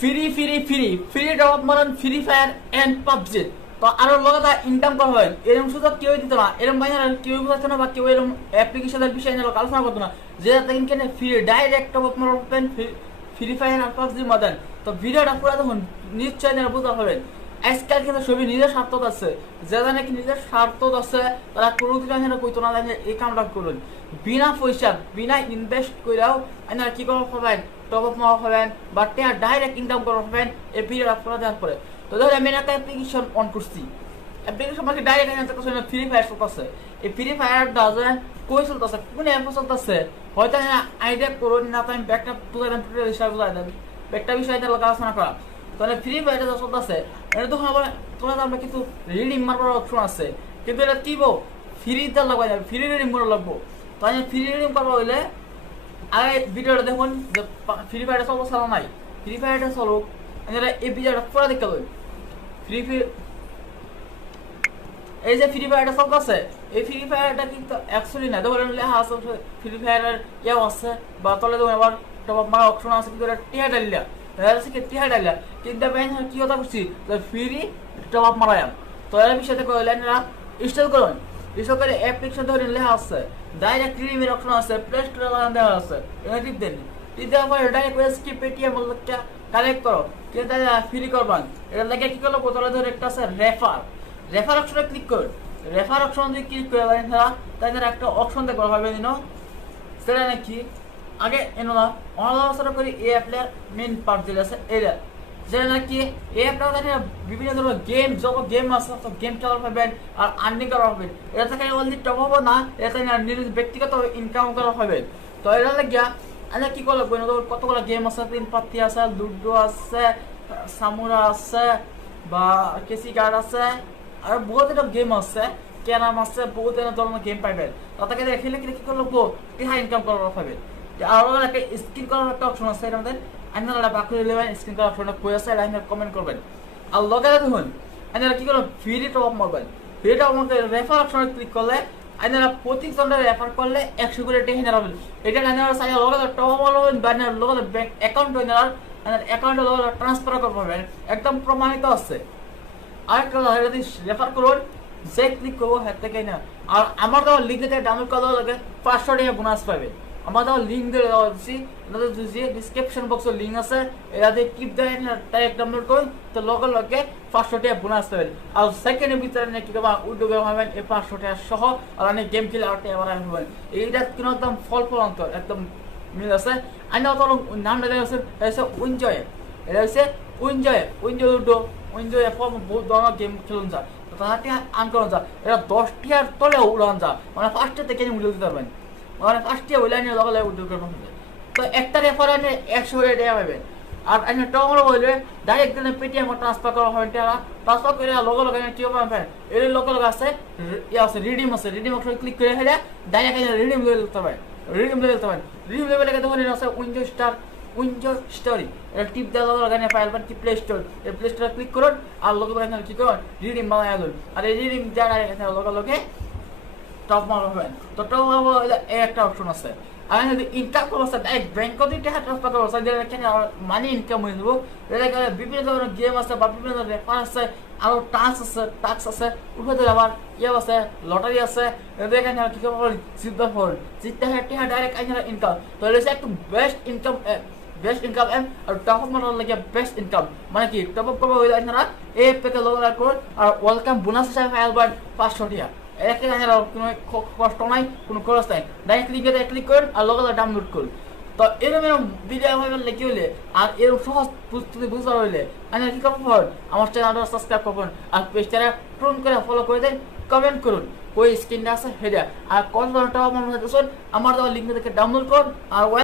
free drop মারন free fire and PUBG তো আরো লগাতার ইনকাম করা হয় এরকম সুযোগ কেউ দিত না এরকম বাইরে কেউ বুঝাতো না বা কেউ এরকম অ্যাপ্লিকেশনের বিষয় নিয়ে আলোচনা করতো না যে দেখেন কেন ফ্রি ডাইরেক্ট ড্রপ মারবেন ফ্রি ফায়ার আর পাবজির মধ্যে তো ভিডিওটা পুরো দেখুন নিশ্চয় বুঝতে পারবেন আজকাল কিন্তু সবই নিজের স্বার্থ আছে যারা নাকি নিজের স্বার্থ আছে তারা কোনো দিন কইতো না জানে এই কামটা করুন বিনা পয়সা বিনা ইনভেস্ট কইরাও আপনারা কি করতে পারবেন টপ আপ মারা হবেন বা টেয়ার ডাইরেক্ট ইনকাম করা হবেন এই ভিডিওটা পুরো দেখার পরে তো ধরো আমি একটা অ্যাপ্লিকেশন অন করছি অ্যাপ্লিকেশন মানে ডাইরেক্ট এখানে একটা ফ্রি ফায়ার চলতেছে এই ফ্রি ফায়ারটা যেন কই চলতেছে কোন অ্যাপ চলতেছে হয়তো আইডিয়া করুন না তো আমি ব্যাকটা তুলে দেন টোটাল বিষয় বুঝাই দেন ব্যাকটা বিষয় নিয়ে আলোচনা করা তাহলে ফ্রি ফায়ারটা যা চলতেছে এটা তখন আবার তোমার আমরা কিন্তু রিডিং মারবার অপশন আছে কিন্তু এটা কি বল ফ্রিতে লাগবে না ফ্রি রিডিং করা লাগবো তো আমি ফ্রি রিডিং করবো হইলে আগে ভিডিওটা দেখুন যে ফ্রি ফায়ারটা চলবো চালা নাই ফ্রি ফায়ারটা চলুক এই ভিডিওটা পুরো দেখতে হবে এই যে ফ্রি ফায়ারটা চলতেছে এই ফ্রি ফায়ারটা কিন্তু অ্যাকচুয়ালি না ধরেন লেখা আছে ফ্রি ফায়ারের ইয়েও আছে বা তলে তো আবার টপ মারা অপশন আছে কি করে টিহা ডালিয়া টিহা ডালিয়া কিন্তু আমি কি কথা করছি ফ্রি টপ আপ মারায়াম তো এর বিষয়তে কইলেন না ইনস্টল করুন ইনস্টল করে অ্যাপ্লিকেশন ধরেন লেখা আছে ডাইরেক্ট রিডিমের অপশন আছে প্লে স্টোরে লাগান দেওয়া আছে এটা টিপ দেন টিপ দেওয়ার পরে ডাইরেক্ট স্কিপ পেটিএম বলতে কালেক্ট করো কিন্তু ফ্রি করবেন এটা লাগে কি করলো বোতলে ধরে একটা আছে রেফার অপশনে ক্লিক করুন রেফার অপশন যদি ক্লিক করে দেন তাহলে একটা অপশন দেখতে পাবেন সেটা নাকি আগে এনোলা অনলাইন করে এই অ্যাপের মেইন পার্ট যেটা আছে এটা যেটা নাকি এই অ্যাপটা বিভিন্ন ধরনের গেম যত গেম আছে সব গেম খেলার পাবেন আর আর্নিং করা হবে এটা থেকে অলরেডি টপ হবো না এটা নিজের ব্যক্তিগত ইনকাম করা হবে তো এটা লাগিয়া আচ্ছা কি করলো কতগুলো গেম আছে তিন পাত্তি আছে লুডো আছে সামুরা আছে বা কেসি কার্ড আছে আর বহুত একটা গেম আছে ক্যারাম আছে বহুত ধরনের গেম পাইবেন তাকে খেলে কি করলো টিহা ইনকাম করার পাবেন আর একটা স্ক্রিন করার একটা অপশন আছে এর মধ্যে আপনারা বাকি নেবেন স্ক্রিন করার অপশনটা কই আছে লাইনে কমেন্ট করবেন আর লগে দেখুন আপনারা কি করবেন ফ্রি টপ মারবেন ফ্রি টপ মারতে রেফার অপশনে ক্লিক করলে আপনারা প্রতিজনের রেফার করলে 100 করে টেহে নেবেন এটা আপনারা চাই লগে টপ মারবেন বা লগে ব্যাংক অ্যাকাউন্ট হইনার আপনার অ্যাকাউন্টে লগে ট্রান্সফার করবেন একদম প্রমাণিত আছে আরেকটা যদি রেফার করুন যে ক্লিক করবো হাত থেকে না আর আমার দেওয়া লিঙ্ক থেকে ডাউনলোড করা লাগে 500 টাকা বোনাস পাবে আমার দেওয়া লিঙ্ক দিয়ে দেওয়া হচ্ছে ডিসক্রিপশন বক্সের লিঙ্ক আছে এটাতে টিপ দেয় ডাইরেক্ট ডাউনলোড করুন তো লগে 500 টাকা বোনাস পাবেন আর সেকেন্ডের ভিতরে কি করবা উদ্যোগে হবেন এই 500 টাকা সহ আর অনেক গেম খেলে আর টাকা বাড়ানো হবেন এইটা কিন্তু একদম ফল অন্তর একদম মিল আছে আইনা তোর নামটা দেওয়া হচ্ছে উইনজয় এটা হচ্ছে উইনজয় উইনজয় উইনজয় বহুত ধরনের গেম খেলুন যা তাহাতে আন করুন যা এটা 10 টাকার তলে উড়ান যা মানে 5টা থেকে উড়ে দিতে পারবেন মানে 5টা উড়াইনে লগে উদ্যোগ করবেন তো একটা রেফারেন্সে 100 টাকা পাবেন আর আমি টমরো বলবে ডাইরেক্ট দিনে পেটিএম ট্রান্সফার করা হবে টাকা ট্রান্সফার করে লগে কি পাবেন এর লগে আছে আছে রিডিম অপশন ক্লিক করে হলে ডাইরেক্ট রিডিম লয়ে নিতে পারবেন রিডিম লেভেলে দেখুন আছে উইন্ডো স্টোরি এটা টিপ দেওয়া লাগানে পাইবেন কি প্লে স্টোর এই প্লে স্টোরে ক্লিক করুন আর লগে বানান কি করুন রিডিম বানায় দিন আর এই রিডিম যারা এখানে লগে টপ মারবেন তো টপ এই একটা অপশন আছে আর যদি ইনকাম করতে ডাইরেক্ট ব্যাংক দিয়ে টাকা ট্রান্সফার করতে যেটা কেন মানি ইনকাম হয়ে যাব এটা বিভিন্ন ধরনের গেম আছে বা বিভিন্ন ধরনের রেফার আছে আর টাক্স আছে উপরে আবার ইয়ে আছে লটারি আছে এখানে কি করবেন জিততে টাকা ডাইরেক্ট ইনকাম তো এটা একটু বেস্ট ইনকাম আর টপ আপ মারার লাগে বেস্ট ইনকাম মানে কি টপ আপ করবো আপনারা এই প্যাকে লগ করুন আর ওয়েলকাম বোনাস হিসাবে পাইবেন 500 টাকা একটা কোনো কষ্ট নাই কোনো খরচ নাই ডাইরেক্ট ক্লিক করুন আর লগে ডাউনলোড করুন তো এরকম ভিডিও ভাইবেন লেগে হইলে আর এরকম সহজ প্রস্তুতি বুঝতে হইলে আমি কি করবেন আমার চ্যানেলটা সাবস্ক্রাইব করবেন আর পেজটা পূরণ করে ফলো করে দেন কমেন্ট করুন ওই স্ক্রিনটা আছে হেডা আর কোন ধরনের আমার লিঙ্ক থেকে ডাউনলোড করুন আর